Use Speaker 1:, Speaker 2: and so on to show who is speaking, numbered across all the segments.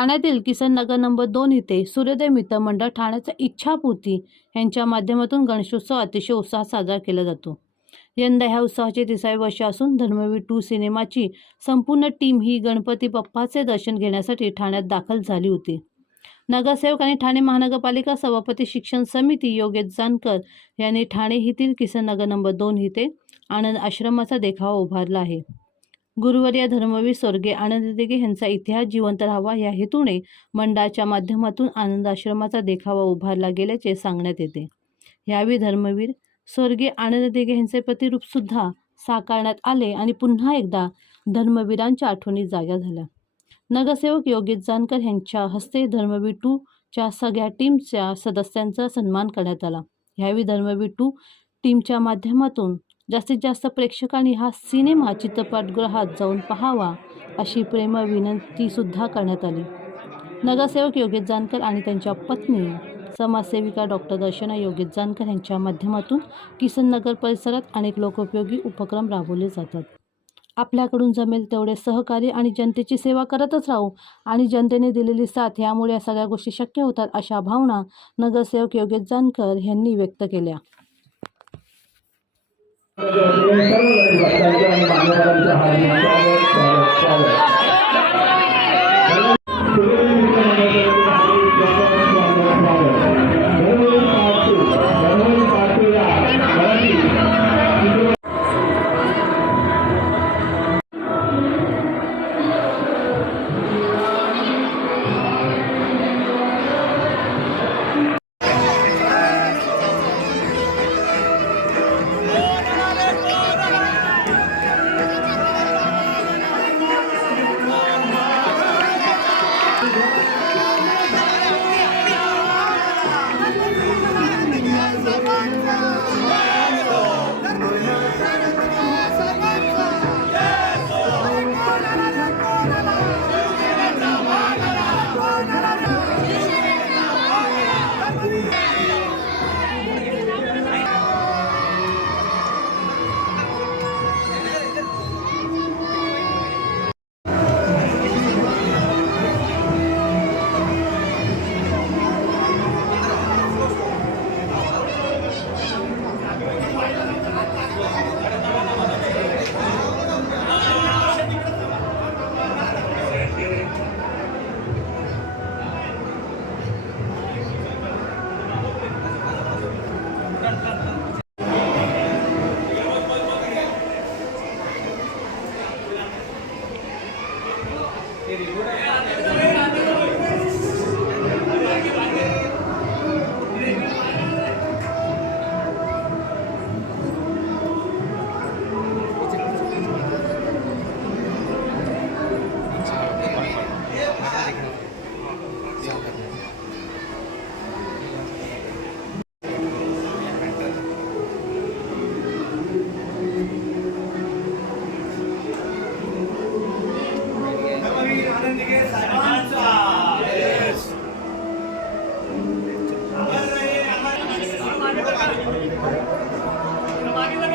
Speaker 1: ठाण्यातील किसन नगर नंबर दोन इथे सूर्योदय मित्रमंडळ ठाण्याच्या इच्छापूर्ती यांच्या माध्यमातून गणेशोत्सव अतिशय उत्साहात साजरा केला जातो. यंदा ह्या उत्सवाचे तिसावे वर्ष असून धर्मवीर टू सिनेमाची संपूर्ण टीम ही गणपती बाप्पाचे दर्शन घेण्यासाठी ठाण्यात दाखल झाली होती. नगरसेवक आणि ठाणे महानगरपालिका सभापती शिक्षण समिती योगेश जानकर यांनी ठाणे येथील किसन नगर नंबर दोन इथे आनंद आश्रमाचा देखावा उभारला आहे. गुरुवर्य धर्मवीर स्वर्गे आनंद दिघे यांचा इतिहास जिवंत राहावा या हेतूने मंडळाच्या माध्यमातून आनंद आश्रमाचा देखावा उभारला गेल्याचे सांगण्यात येते. यावेळी धर्मवीर स्वर्गीय आनंद दिघे यांचे प्रतिरूपसुद्धा साकारण्यात आले आणि पुन्हा एकदा धर्मवीरांच्या आठवणी जाग्या झाल्या. नगरसेवक योगेश जानकर यांच्या हस्ते धर्मवीर टूच्या सगळ्या टीमच्या सदस्यांचा सन्मान करण्यात आला. यावेळी धर्मवीर टू टीमच्या माध्यमातून जास्तीत जास्त प्रेक्षकांनी हा सिनेमा चित्रपटगृहात जाऊन पाहावा अशी प्रेम विनंतीसुद्धा करण्यात आली. नगरसेवक योगेश जानकर आणि त्यांच्या पत्नी समाजसेविका डॉक्टर दर्शना योगेश जानकर यांच्या माध्यमातून किसन नगर परिसरात अनेक लोकोपयोगी उपक्रम राबवले जातात. आपल्याकडून जमेल तेवढे सहकार्य आणि जनतेची सेवा करतच राहू आणि जनतेने दिलेली साथ यामुळे या सगळ्या गोष्टी शक्य होतात अशा भावना नगरसेवक योगेश जानकर यांनी व्यक्त केल्या.
Speaker 2: सर्व भक्तांचे आणि मान्यवरांचे हार्दिक स्वागत स्वागत स्वागत.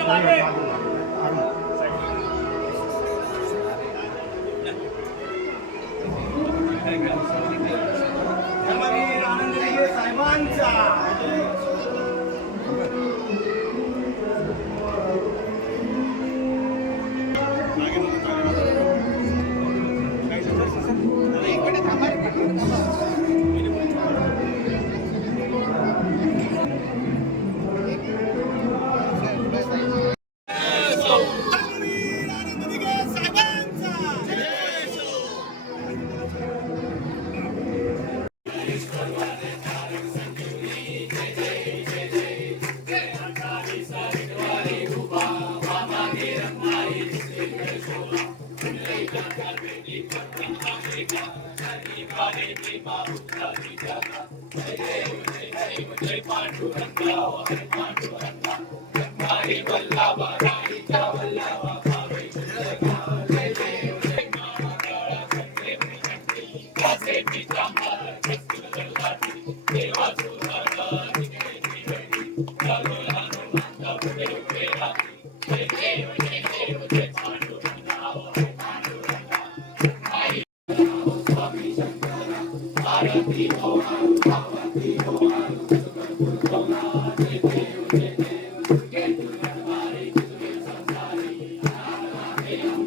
Speaker 3: Dharmaveer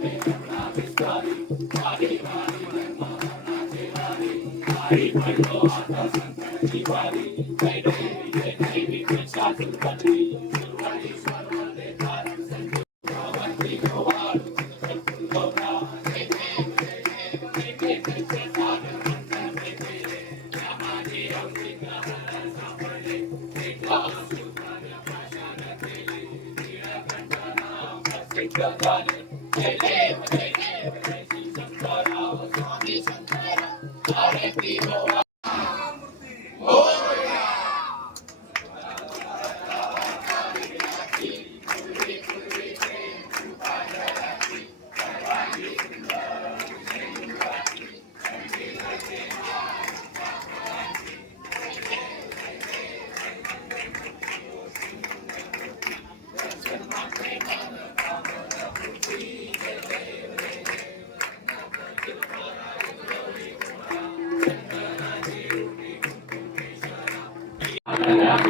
Speaker 3: Everybody,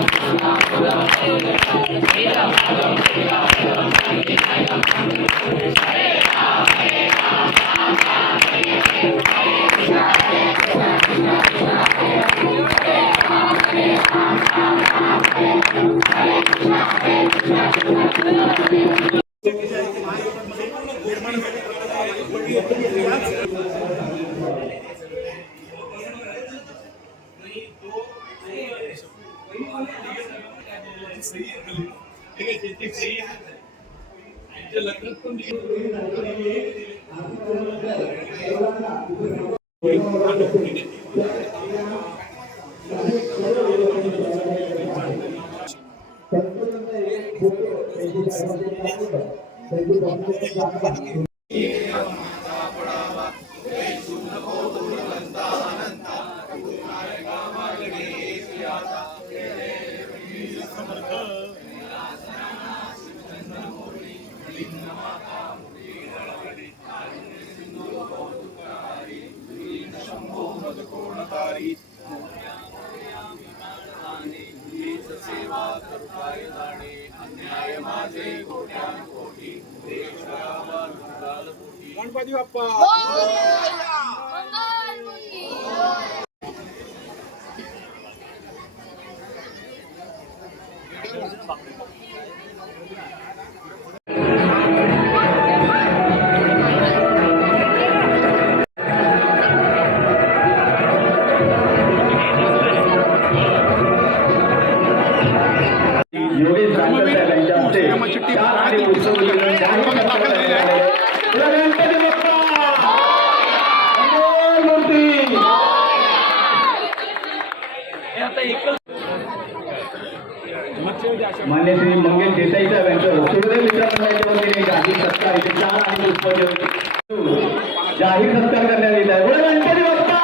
Speaker 3: I don't know. los comunicadores.
Speaker 4: Ganpati Bappa
Speaker 5: Yogesh मान्य श्री मंगेश देसाई साहेब यांचं सूर्यदेव मित्र मंडळाच्या वतीने जाहीर सत्कार इथे चार आणि पुष्प जाहीर सत्कार करण्यात येत आहे बोला गणपती बाप्पा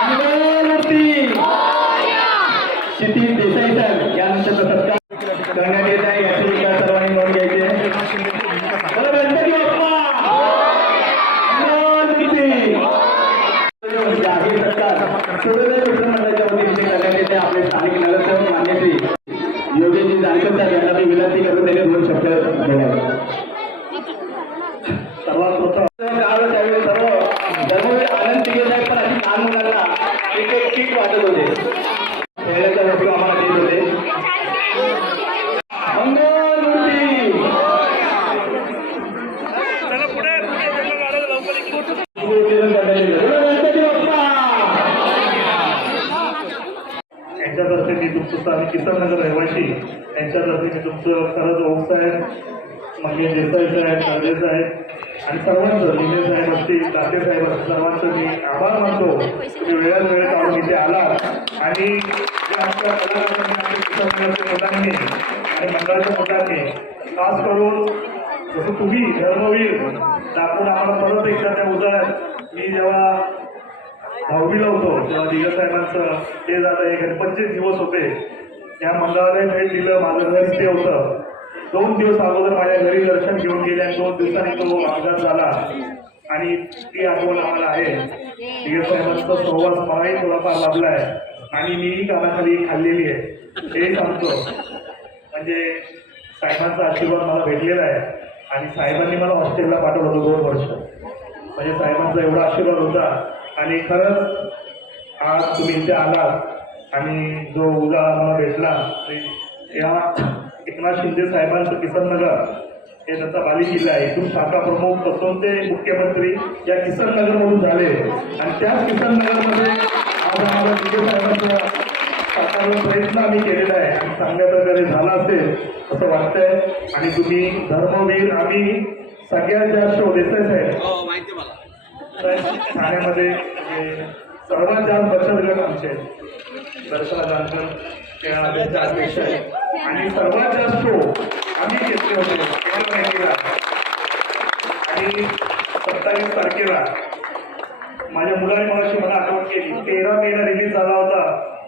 Speaker 5: मंगलमूर्ती क्षिती देसाई साहेब यांचा सत्कार करण्यात येत आहे याची विचार सर्वांनी नोंद घ्यायची आहे बोला गणपती बाप्पा मंगलमूर्ती जाहीर सत्कार सूर्यदेव मित्र मंडळाच्या वतीने करण्यात येते आपले स्थानिक नगरसेवक मान्य श्री योगेशजी जानकर साहेब यांना मी विनंती करून त्यांनी दोन शब्द बोलावे सर्वात प्रथम त्यावेळी त्यावेळी सर्व धर्मवीर आनंद तिघे साहेब पण अशी लहान मुलांना एक एक किट वाटत होते खेळण्याच्या वस्तू आम्हाला देत होते मंगलमूर्ती पूजन करण्यात येते. बोला गणपती बाप्पा
Speaker 6: यांच्यातर्फे मी तुमचं स्थानिक किसननगर रहिवासी आमचं मी तुमचं खरंच ओम साहेब मंगेश देसाई साहेब सरदे साहेब आणि सर्वांचं लिमे साहेब असतील दाते साहेब असतील सर्वांचं मी आभार मानतो. की वेळात वेळ काढून इथे आला आणि आमच्या कलाकारांनी आमच्या मुलांनी आणि मंडळाच्या मुलांनी खास करून जसं तुम्ही धर्मवीर दाखवून आम्हाला परत एकदा त्या उजाळ्यात मी जेव्हा दहावीला होतो तेव्हा दिग्गज साहेबांचं ते जाता हे गणपतचे दिवस होते. त्या मंगळाला भेट दिलं माझं घर ते होतं. दोन दिवस अगोदर माझ्या घरी दर्शन घेऊन गेले आणि दोन दिवसांनी तो अपघात झाला. आणि ती आठवण आम्हाला आहे. साहेबांचा सहवास मलाही थोडाफार लाभला आहे आणि मीही कानाखाली खाल्लेली आहे. हे सांगतो. म्हणजे साहेबांचा आशीर्वाद मला भेटलेला आहे. आणि साहेबांनी मला हॉस्टेलला पाठवलं होतं दोन वर्ष. म्हणजे साहेबांचा एवढा आशीर्वाद होता. आणि खरंच आज तुम्ही इथे आलात. आणि जो उजाळा मला भेटला या एकनाथ शिंदे साहेबांचं किसननगर हे त्याचा बाली किल्ला आहे. इथून शाखा प्रमुखपासून ते मुख्यमंत्री या किसननगरमधून झाले. आणि त्याच किसननगरमध्ये आज आम्हाला शिंदे साहेबांचा साकारण्याचा प्रयत्न आम्ही केलेला आहे. आणि चांगल्या प्रकारे झाला असेल असं वाटतंय. आणि तुम्ही धर्मवीर आम्ही सगळ्यात जास्त देसाई साहेब. ठाण्यामध्ये सर्वात जास्त बचत गट आमचे आहेत. त्या अध्यक्ष आणि सर्वात जास्त आम्ही घेतले होते तेरा तारखेला आणि सत्तावीस तारखेला माझ्या मुलाने मगाशी मला आठवण केली तेरा मेला रिलीज झाला होता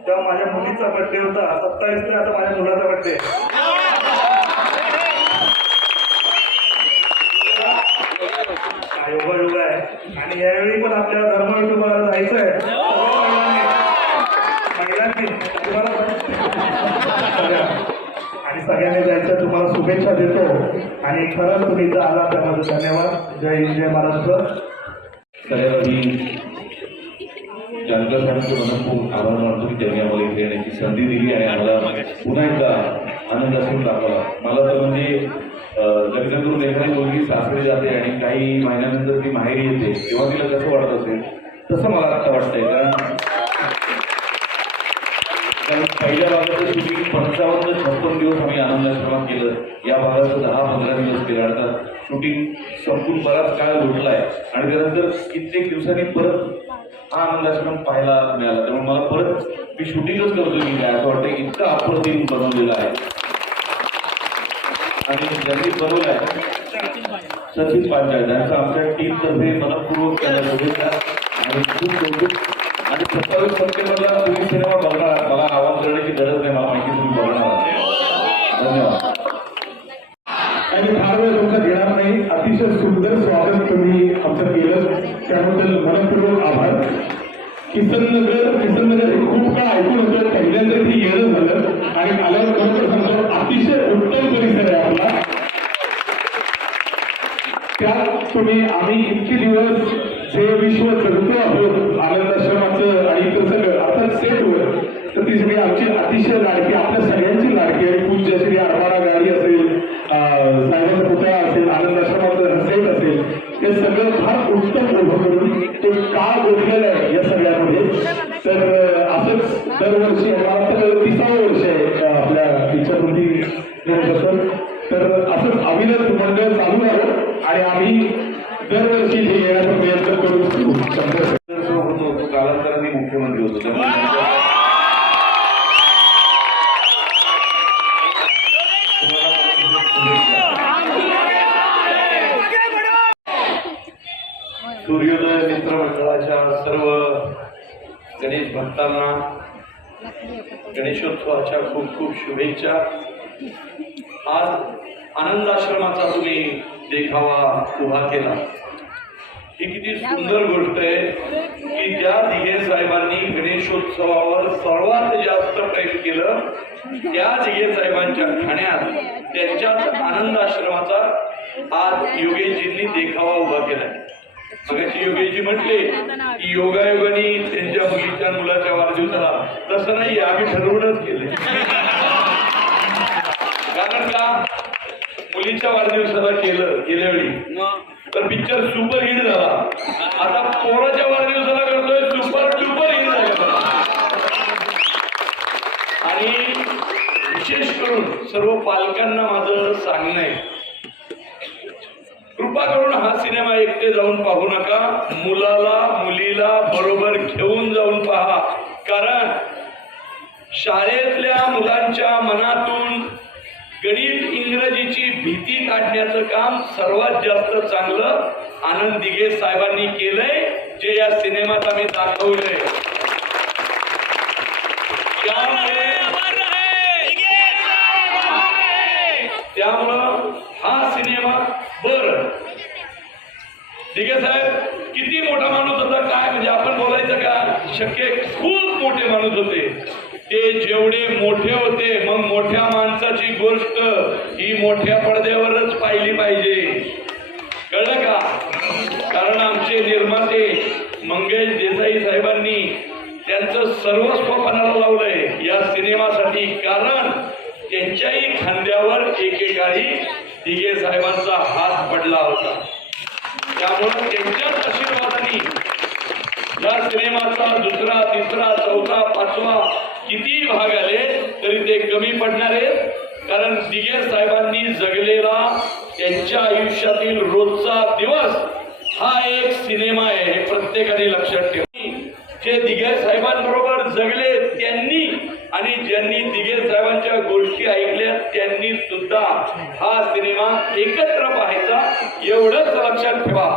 Speaker 6: तेव्हा माझ्या मुलीचा बड्डे होता सत्तावीस आता माझ्या मुलाचा बर्थडे योगायोग आहे. आणि यावेळी पण आपल्या धर्म तुम्हाला जायचं आहे आणि सगळ्यांनी जायचं तुम्हाला शुभेच्छा देतो. आणि खरंच तुम्ही इथं आला त्यामध्ये धन्यवाद. जय हिंद जय महाराष्ट्र.
Speaker 7: सगळ्यात जानकर साहेबांचे मनपूर्वक आभार मानतो की त्यांनी आम्हाला इथे येण्याची संधी दिली आणि आम्हाला पुन्हा एकदा आनंद असून दाखवला. मला तर म्हणजे अं, लग्न करून एखादी मुलगी सासरी जाते आणि काही महिन्यानंतर ती माहेरी येते. तेव्हा तिला कसं वाटत असेल? तसं मला आता वाटतंय. कारण पहिल्या भागाचं शूटिंग पंचावन्न छप्पन दिवस आम्ही आनंदाश्रमात केलं. या भागाचं दहा पंधरा दिवस केलं आता शूटिंग संपून बराच काळ लोटलाय आणि त्यानंतर कित्येक दिवसांनी परत हा आनंदाश्रम पाहायला मिळाला. त्यामुळे मला परत मी शूटिंगच करतो की काय असं वाटतं इतकं अप्रतिम बनवलेलं आहे. आणि ज्यांनी बनवलं आहे सचिन पांचाळ त्यांचा आमच्या टीमतर्फे मनपूर्वक केलं शुभेच्छा. आणि खूप कौतुक आणि सत्तावीस सप्टेंबरला तुम्ही सिनेमा बघणार. मला आवाज करण्याची गरज नाही मला माहिती तुम्ही बघणार. धन्यवाद.
Speaker 2: आणि फार वेळ तुमचा घेणार नाही. अतिशय सुंदर स्वागत तुम्ही आमचं केलं. त्याबद्दल मनपूर्वक आभार. किसननगर किसन नगर खूप काळ ऐकून होतं पहिल्यांदा इथे येणं झालं. आणि आल्यावर खरोखर सांगतो अतिशय उत्तम परिसर आहे आपला. त्यात तुम्ही आम्ही इतके दिवस जे विश्व जगतो आहोत आनंदाश्रमाचं आणि इतर सगळं. अर्थात सेटवर. तर ती सगळी आमची अतिशय लाडकी आपल्या सगळ्यांची लाडकी आहे पूज्य श्री आरमारा गाडी असेल साहेबांचा पुतळा असेल आनंदाश्रमाचं सेट असेल ते सगळं फार उत्तम उभं करून ते काळ गोठलेलं आहे या सगळ्यामध्ये. तर असंच दरवर्षी मला वाटतं तिसावं वर्ष आहे आपल्या इच्छापूर्ती तर असंच अविरत मंडळ चालू राहू आणि आम्ही दरवर्षी हे येण्याचा प्रयत्न करू.
Speaker 7: होतो कालांतराने मुख्यमंत्री होतो सूर्योदय मित्र मंडळाच्या सर्व गणेश भक्तांना गणेशोत्सवाच्या खूप खूप शुभेच्छा. आज आनंदाश्रमाचा तुम्ही देखावा उभा केला. ही किती सुंदर गोष्ट आहे की ज्या दिघे साहेबांनी गणेशोत्सवावर सर्वात जास्त प्रेम केलं त्या दिघे साहेबांच्या ठाण्यात त्यांच्याच आनंद आश्रमाचा आज योगेशजींनी देखावा उभा केला मगाशी योगेशजी म्हटले की योगायोगाने त्यांच्या मुलीच्या मुलाच्या वाढदिवसाला तसं नाही आम्ही ठरवूनच केले कारण का? मुलीच्या वाढदिवसाला केलं गेल्या वेळी. तर पिक्चर सुपर हिट झाला. आता पोराच्या वाढदिवसाला करतोय सुपर डुपर हिट झाला. आणि विशेष करून सर्व पालकांना माझं सांगणं आहे. कृपा करून हा सिनेमा एकटे जाऊन पाहू नका. मुलाला मुलीला बरोबर घेऊन जाऊन पहा. कारण शाळेतल्या मुलांच्या मनातून गणित इंग्रजीची भीती काढण्याचं काम सर्वात जास्त चांगलं आनंद दिघे साहेबांनी केलंय जे या सिनेमात आम्ही दाखवलंय. त्यामुळे त्यामुळं हा सिनेमा बर. दिघे साहेब किती मोठा माणूस होता काय म्हणजे आपण बोलायचं का? शक्य खूप मोठे माणूस होते. ते जेवढे मोठे होते मग मोठ्या माणसाची गोष्ट ही मोठ्या पडद्यावरच पाहिली पाहिजे. कळलं का? कारण आमचे निर्माते मंगेश देसाई साहेबांनी त्यांचं सर्वस्व पणाला लावलंय या सिनेमासाठी. कारण त्यांच्याही खांद्यावर एकेकाळी दिघे साहेबांचा हात पडला होता. त्यामुळे त्यांच्याच आशीर्वादाने या सिनेमाचा दुसरा तिसरा चौथा पाचवा किती भाग आले तरी ते कमी पडणार आहेत. कारण दिगे साहेबांनी जगलेला त्यांच्या आयुष्यातील रोजचा दिवस हा एक सिनेमा आहे हे प्रत्येकाने लक्षात ठेवा. जे दिगे साहेबांबरोबर जगले त्यांनी आणि ज्यांनी दिगे साहेबांच्या गोष्टी ऐकल्या त्यांनी सुद्धा हा सिनेमा एकत्र पाहायचा एवढंच लक्षात ठेवा.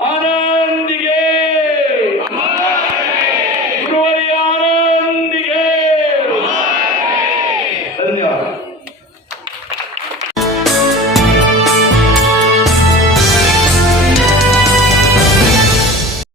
Speaker 7: आनंद दिगे